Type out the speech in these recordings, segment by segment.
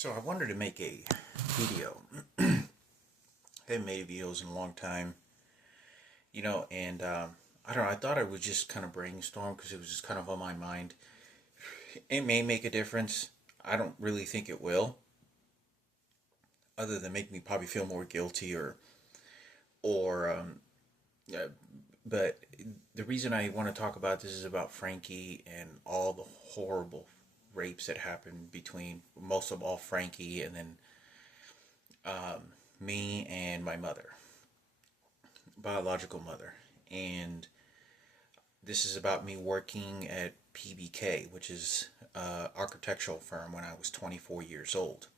So I wanted to make a video. I haven't made videos in a long time, and I don't know. I thought I would just kind of brainstorm because it was just kind of on my mind. It may make a difference. I don't really think it will, other than make me probably feel more guilty or. Uh, but the reason I want to talk about this is about Frankie and all the horrible rapes that happened between most of all Frankie and then me and my mother, biological mother. And this is about me working at PBK, which is an architectural firm, when I was 24 years old.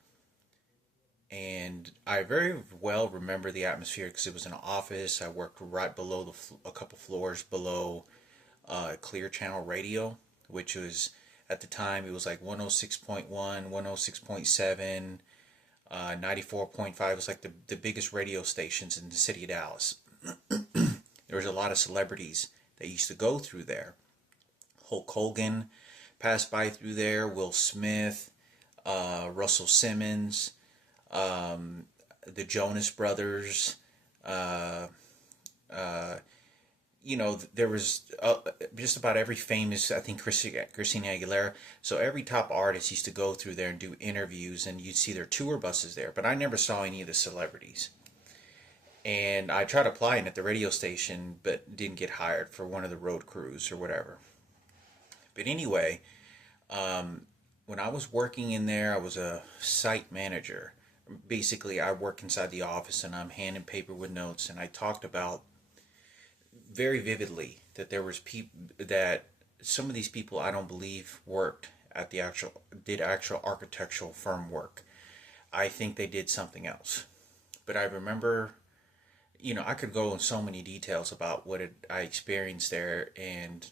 And I very well remember the atmosphere because it was an office. I worked right below a couple floors below Clear Channel Radio, which was at the time it was like 106.1, 106.7, 94.5. It was like the biggest radio stations in the city of Dallas. There was a lot of celebrities that used to go through there. Hulk Hogan passed by through there. Will Smith, Russell Simmons, the Jonas Brothers. Uh, uh, there was just about every famous, I think, Christina Aguilera. So every top artist used to go through there and do interviews, and you'd see their tour buses there. But I never saw any of the celebrities. And I tried applying at the radio station, but didn't get hired for one of the road crews or whatever. But anyway, when I was working in there, I was a site manager. Basically, I work inside the office and I'm handing paper with notes, and I talked about very vividly that there was people that some of these people I don't believe worked at the actual architectural firm work. I think they did something else. But I remember, I could go in so many details about I experienced there, and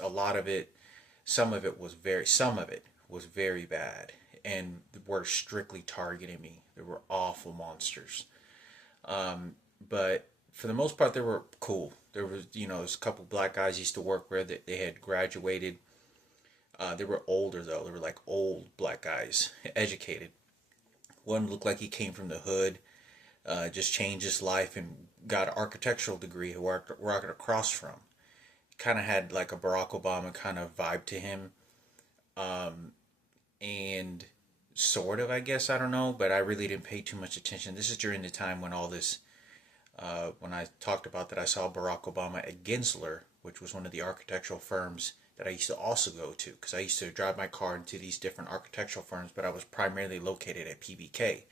a lot of it, some of it was very bad, and were strictly targeting me. They were awful monsters. But for the most part, they were cool. There's a couple black guys I used to work with that they had graduated. They were older though. They were like old black guys, educated. One looked like he came from the hood, just changed his life and got an architectural degree. Who worked across from. Kind of had like a Barack Obama kind of vibe to him, and sort of, I guess, I don't know, but I really didn't pay too much attention. This is during the time when all this, when I talked about that I saw Barack Obama at Gensler, which was one of the architectural firms that I used to also go to, because I used to drive my car into these different architectural firms, but I was primarily located at PBK,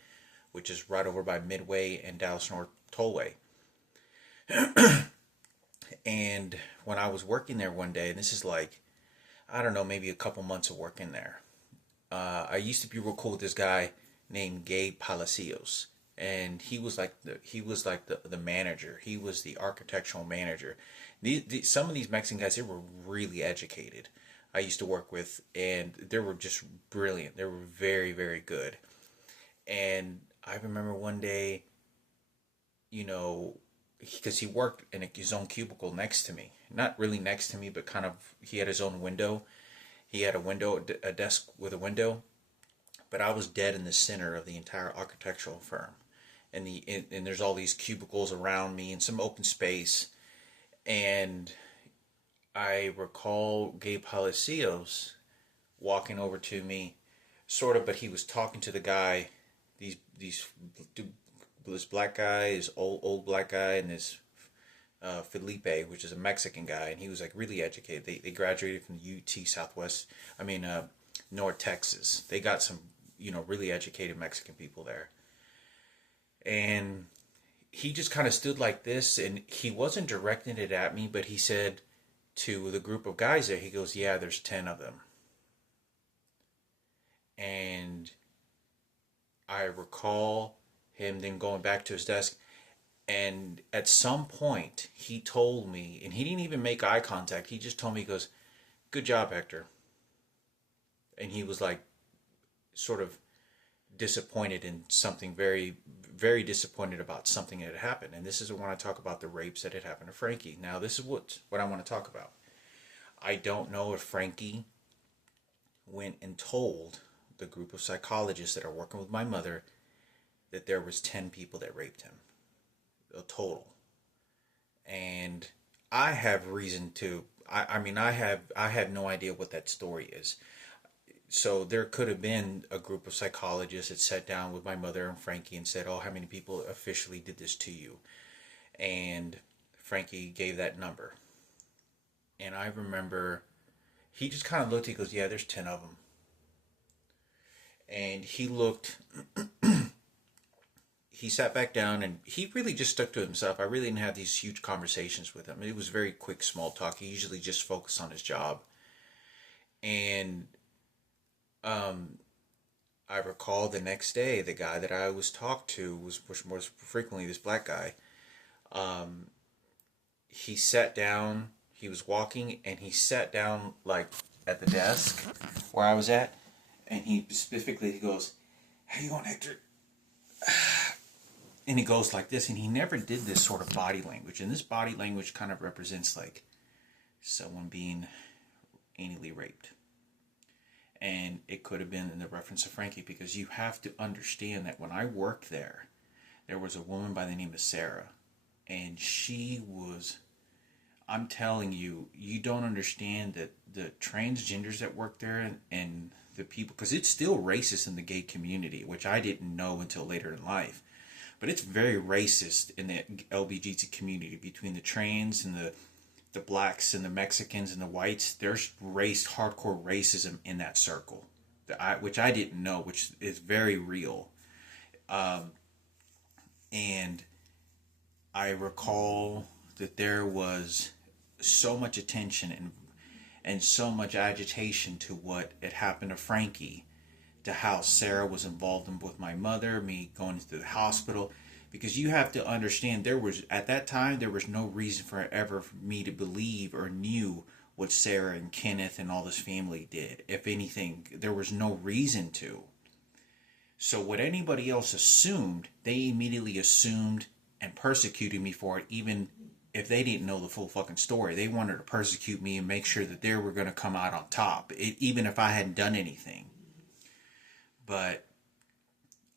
which is right over by Midway and Dallas North Tollway. And when I was working there one day, and this is like, I don't know, maybe a couple months of working there, I used to be real cool with this guy named Gabe Palacios, and he was like the manager. He was the architectural manager. Some of these Mexican guys, they were really educated. I used to work with, and they were just brilliant. They were very, very good. And I remember one day, because he worked in his own cubicle next to me. Not really next to me, but kind of, he had his own window. He had a desk with a window, but I was dead in the center of the entire architectural firm. And there's all these cubicles around me and some open space. And I recall Gabe Palacios walking over to me, sort of, but he was talking to the guy, this black guy, this old black guy, and this Felipe, which is a Mexican guy, and he was like really educated. They graduated from UT Southwest, North Texas. They got some, really educated Mexican people there. And he just kind of stood like this, and he wasn't directing it at me, but he said to the group of guys there, he goes, "Yeah, there's 10 of them." And I recall him then going back to his desk, and at some point he told me, and he didn't even make eye contact, he just told me, he goes, "Good job, Hector." And he was like, sort of disappointed in something, very, very disappointed about something that had happened. And this is when I talk about the rapes that had happened to Frankie. Now, this is what I want to talk about. I don't know if Frankie went and told the group of psychologists that are working with my mother, that there was 10 people that raped him, a total. And I have reason to, I mean, I have no idea what that story is. So there could have been a group of psychologists that sat down with my mother and Frankie and said, "Oh, how many people officially did this to you?" And Frankie gave that number. And I remember he just kind of looked, he goes, "Yeah, there's 10 of them." And he looked, he sat back down and he really just stuck to himself. I really didn't have these huge conversations with him. It was very quick, small talk. He usually just focused on his job. And um, I recall the next day, the guy that I was talked to was more frequently this black guy. Um, he sat down, he was walking, and he sat down like at the desk where I was at, and he specifically he goes, "How you going, Hector?" And he goes like this, and he never did this sort of body language, and this body language kind of represents like someone being anally raped. And it could have been in the reference to Frankie, because you have to understand that when I worked there, there was a woman by the name of Sarah, and she was, I'm telling you, you don't understand that the transgenders that work there and the people, because it's still racist in the gay community, which I didn't know until later in life. But it's very racist in the LGBT community between the trans and the blacks and the Mexicans and the whites. There's hardcore racism in that circle, which I didn't know, which is very real. Um, and I recall that there was so much attention and so much agitation to what had happened to Frankie, to how Sarah was involved in with my mother, me going to the hospital, because you have to understand there was at that time there was no reason for ever for me to believe or knew what Sarah and Kenneth and all this family did. If anything, there was no reason to. So what anybody else assumed, they immediately assumed and persecuted me for it, even if they didn't know the full fucking story. They wanted to persecute me and make sure that they were going to come out on top, even if I hadn't done anything. But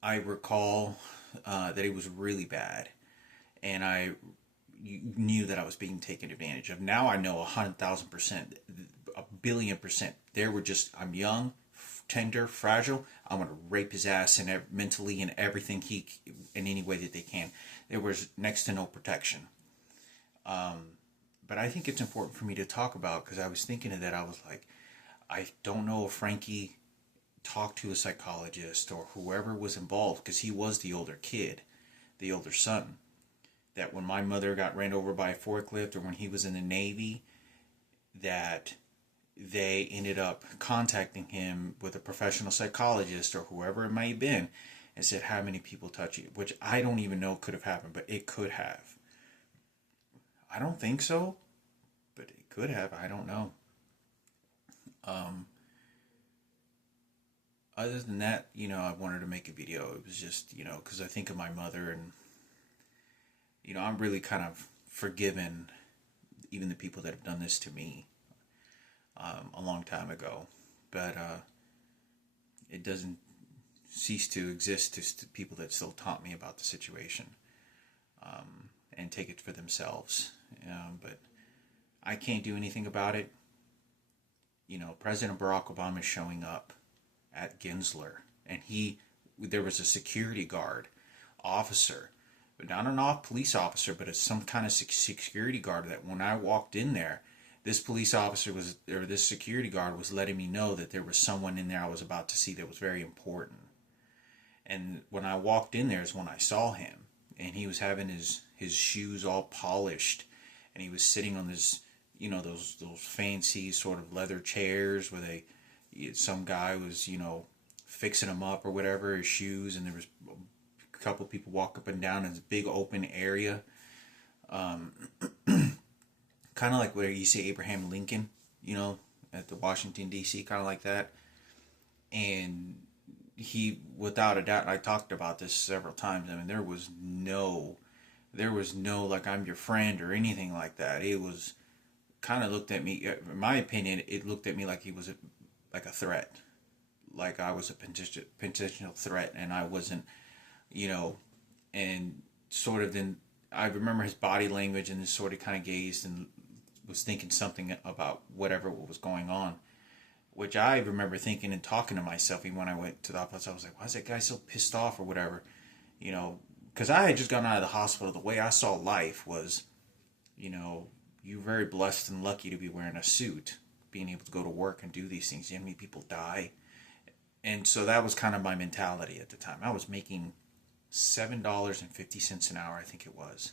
I recall that it was really bad, and I knew that I was being taken advantage of. Now I know 100,000%, a billion percent. There were just, I'm young, tender, fragile. I want to rape his ass and mentally and everything in any way that they can. There was next to no protection. But I think it's important for me to talk about, because I was thinking of that. I was like, I don't know if Frankie talked to a psychologist or whoever was involved, because he was the older kid, the older son, that when my mother got ran over by a forklift, or when he was in the Navy, that they ended up contacting him with a professional psychologist or whoever it might have been, and said, "How many people touch you?" Which I don't even know could have happened, but it could have. I don't think so, but it could have. I don't know. Um, Other than that, I wanted to make a video. It was just, because I think of my mother, and, I'm really kind of forgiven even the people that have done this to me a long time ago. But it doesn't cease to exist to people that still taunt me about the situation and take it for themselves. But I can't do anything about it. President Barack Obama is showing up at Gensler, and there was a security guard officer, but not an off police officer, but it's some kind of security guard, that when I walked in there, this police officer this security guard was letting me know that there was someone in there I was about to see that was very important. And when I walked in there is when I saw him, and he was having his shoes all polished, and he was sitting on this, those fancy sort of leather chairs where some guy was, fixing him up or whatever, his shoes, and there was a couple of people walk up and down in this big open area. Kind of like where you see Abraham Lincoln, at the Washington, D.C., kind of like that. And he, without a doubt, and I talked about this several times, I mean, there was no, like, I'm your friend or anything like that. It was kind of looked at me, in my opinion, it looked at me like he was like a threat. like I was a potential threat, and I wasn't, you know, and sort of then I remember his body language and his sort of kind of gazed and was thinking something about whatever was going on, which I remember thinking and talking to myself even when I went to the office. I was like, why is that guy so pissed off or whatever, you know, because I had just gotten out of the hospital. The way I saw life was, you know, you're very blessed and lucky to be wearing a suit, being able to go to work and do these things. You know how many people die? And so that was kind of my mentality at the time. I was making $7.50 an hour, I think it was,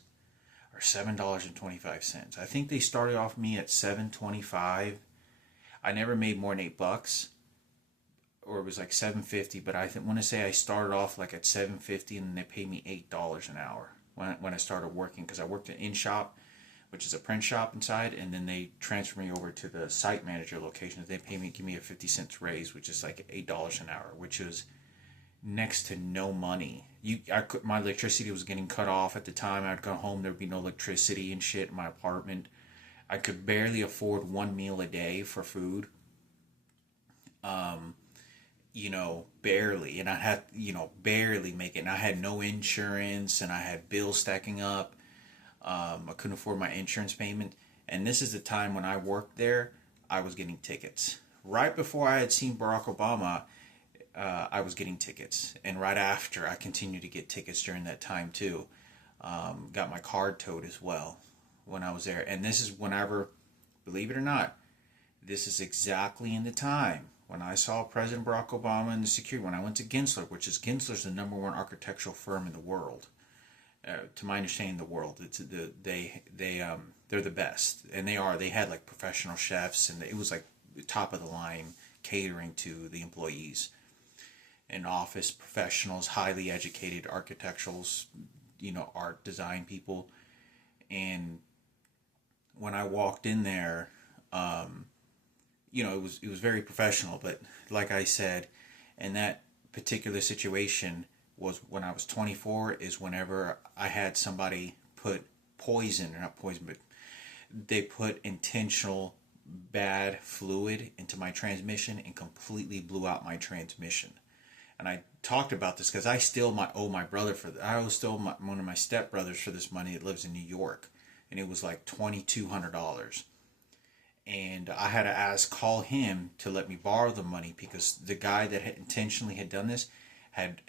or $7.25. I think they started off me at $7.25. I never made more than $8, or it was like $7.50. But I want to say I started off like at $7.50, and they paid me $8 an hour when I started working, because I worked at in shop, which is a print shop inside, and then they transferred me over to the site manager location. They give me a 50 cents raise, which is like $8 an hour, which was next to no money. My electricity was getting cut off at the time. I'd go home, there'd be no electricity and shit in my apartment. I could barely afford one meal a day for food. You know, barely. And I had, you know, barely make it. And I had no insurance, and I had bills stacking up. I couldn't afford my insurance payment. And this is the time when I worked there, I was getting tickets. Right before I had seen Barack Obama, I was getting tickets. And right after, I continued to get tickets during that time too. Got my card towed as well when I was there. And this is whenever, believe it or not, this is exactly in the time when I saw President Barack Obama and the security, when I went to Gensler, which is Gensler's the #1 architectural firm in the world. To my understanding, the world. They're the best, and they are. They had like professional chefs, and it was like top of the line catering to the employees, and office professionals, highly educated architecturals, you know, art design people. And when I walked in there, you know, it was very professional. But like I said, in that particular situation, was when I was 24, is whenever I had somebody put poison, or not poison, but they put intentional bad fluid into my transmission and completely blew out my transmission. And I talked about this because I still owe my brother for that. I owe still one of my stepbrothers for this money that lives in New York, and it was like $2,200. And I had to call him to let me borrow the money, because the guy that had intentionally had done this had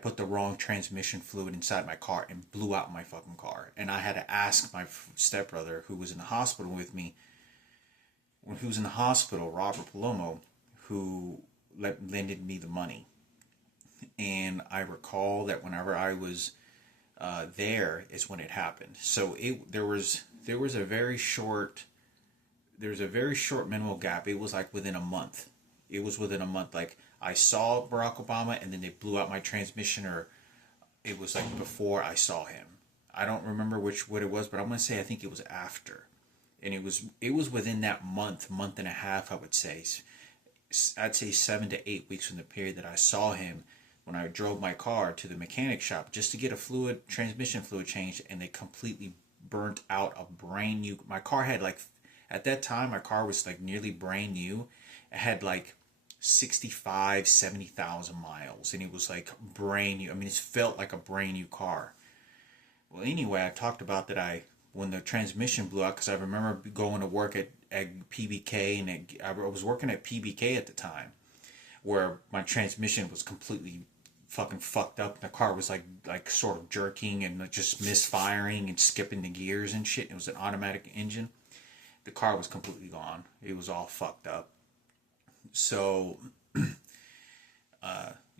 put the wrong transmission fluid inside my car and blew out my fucking car. And I had to ask my stepbrother, who was in the hospital with me, when he was in the hospital, Robert Palomo, who lended me the money. And I recall that whenever I was there is when it happened. So there was a very short minimal gap. It was like within a month. It was within a month. Like, I saw Barack Obama, and then they blew out my transmission, or it was like before I saw him. I don't remember what it was, but I'm gonna say I think it was after, and it was within that month and a half. I would say, I'd say 7 to 8 weeks from the period that I saw him, when I drove my car to the mechanic shop just to get a transmission fluid changed, and they completely burnt out a brand new. My car had like, at that time, my car was like nearly brand new. It had like 70,000 miles, and it was like brand new. I mean, it felt like a brand new car. Well, anyway, I talked about that when the transmission blew out, because I remember going to work at PBK, and I was working at PBK at the time, where my transmission was completely fucking fucked up. The car was like sort of jerking and just misfiring and skipping the gears and shit. It was an automatic engine. The car was completely gone. It was all fucked up. So,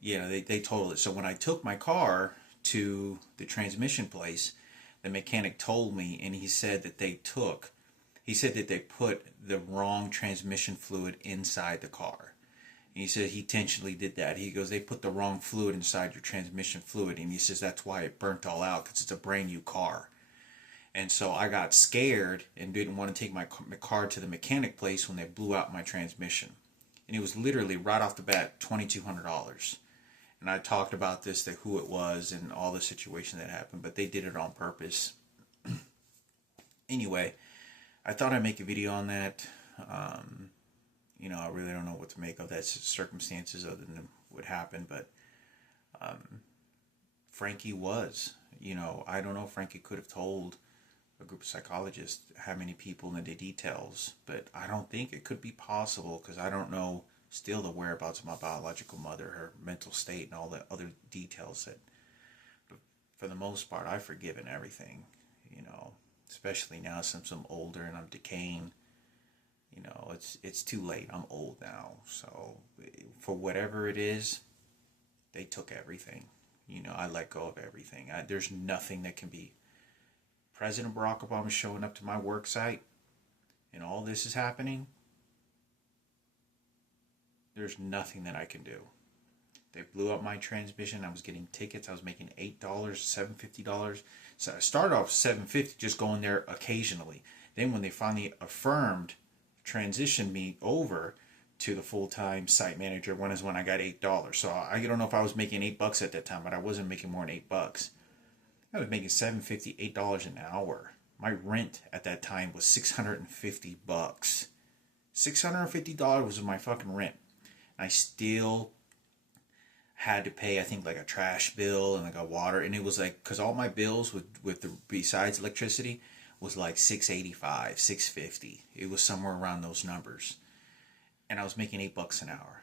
yeah, they totaled it. So when I took my car to the transmission place, the mechanic told me, and he said that they put the wrong transmission fluid inside the car. And he said he intentionally did that. He goes, they put the wrong fluid inside your transmission fluid, and he says that's why it burnt all out, because it's a brand new car. And so I got scared and didn't want to take my car to the mechanic place when they blew out my transmission. And it was literally right off the bat $2,200. And I talked about this, that who it was and all the situation that happened, but they did it on purpose. Anyway, I thought I'd make a video on that. I really don't know what to make of that circumstances other than what happened. But Frankie was, I don't know if Frankie could have told a group of psychologists how many people in the details, but I don't think it could be possible because I don't know still the whereabouts of my biological mother, her mental state, and all the other details that, but for the most part, I've forgiven everything, especially now since I'm older and I'm decaying. It's too late. I'm old now. So for whatever it is, they took everything. I let go of everything. There's nothing that can be. President Barack Obama showing up to my work site and all this is happening. There's nothing that I can do. They blew up my transmission. I was getting tickets. I was making $8, $750. So I started off $750 just going there occasionally. Then when they finally affirmed, transitioned me over to the full-time site manager, when I got $8. So I don't know if I was making $8 at that time, but I wasn't making more than $8. I was making $7.50, $8 an hour. My rent at that time was $650. $650 was my fucking rent. I still had to pay, I think, like a trash bill and like a water, and it was like, because all my bills with the besides electricity was like $685, $650. It was somewhere around those numbers, and I was making $8 an hour.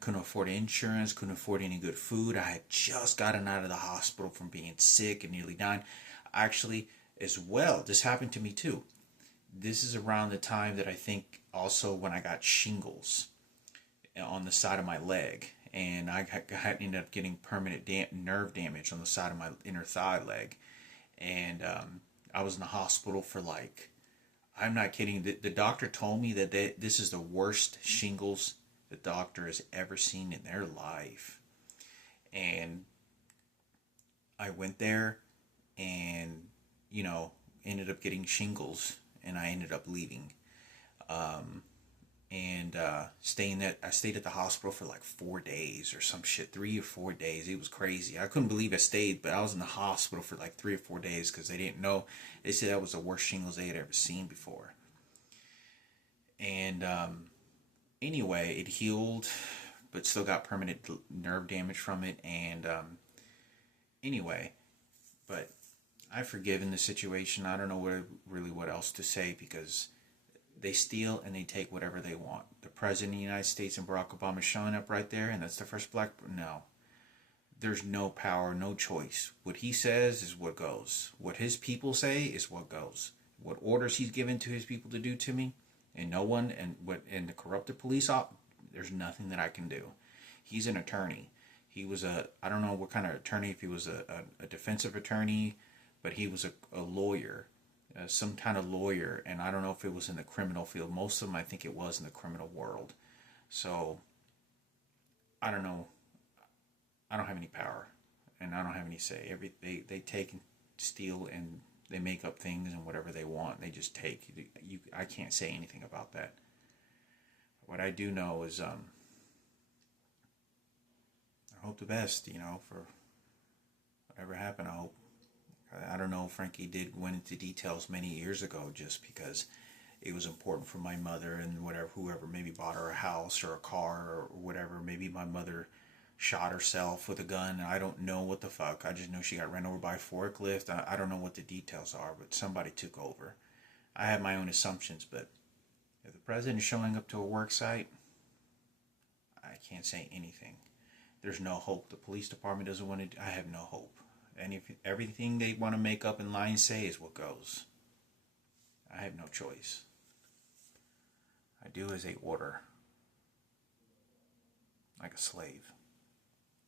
Couldn't afford insurance, couldn't afford any good food. I had just gotten out of the hospital from being sick and nearly dying. Actually, as well, this happened to me too. This is around the time that I think also when I got shingles on the side of my leg, and I ended up getting permanent nerve damage on the side of my inner thigh leg, and I was in the hospital for like, I'm not kidding, the doctor told me that this is the worst shingles the doctor has ever seen in their life. And I went there and ended up getting shingles, and I ended up leaving. I stayed at the hospital for like 4 days or some shit, 3 or 4 days. It was crazy. I couldn't believe I stayed, but I was in the hospital for like 3 or 4 days because they didn't know. They said that was the worst shingles they had ever seen before. And anyway, it healed, but still got permanent nerve damage from it. And anyway, but I've forgiven the situation. I don't know what else to say, because they steal and they take whatever they want. The President of the United States and Barack Obama showing up right there, and that's the first black... No. There's no power, no choice. What he says is what goes. What his people say is what goes. What orders he's given to his people to do to me, and no one, and the corrupted police there's nothing that I can do. He's an attorney. He was I don't know what kind of attorney, if he was a defensive attorney, but he was a lawyer. Some kind of lawyer, and I don't know if it was in the criminal field. Most of them, I think it was in the criminal world. So, I don't know. I don't have any power, and I don't have any say. They take and steal, and they make up things and whatever they want. They just take. I can't say anything about that. What I do know is, I hope the best, for whatever happened. I don't know if Frankie went into details many years ago, just because it was important for my mother and whoever maybe bought her a house or a car or whatever. Maybe my mother shot herself with a gun. I don't know what the fuck. I just know she got ran over by a forklift. I don't know what the details are, but somebody took over. I have my own assumptions, but if the president is showing up to a work site, I can't say anything. There's no hope. The police department doesn't want to. I have no hope. And if everything they want to make up in line say is what goes, I have no choice. I do as they order, like a slave.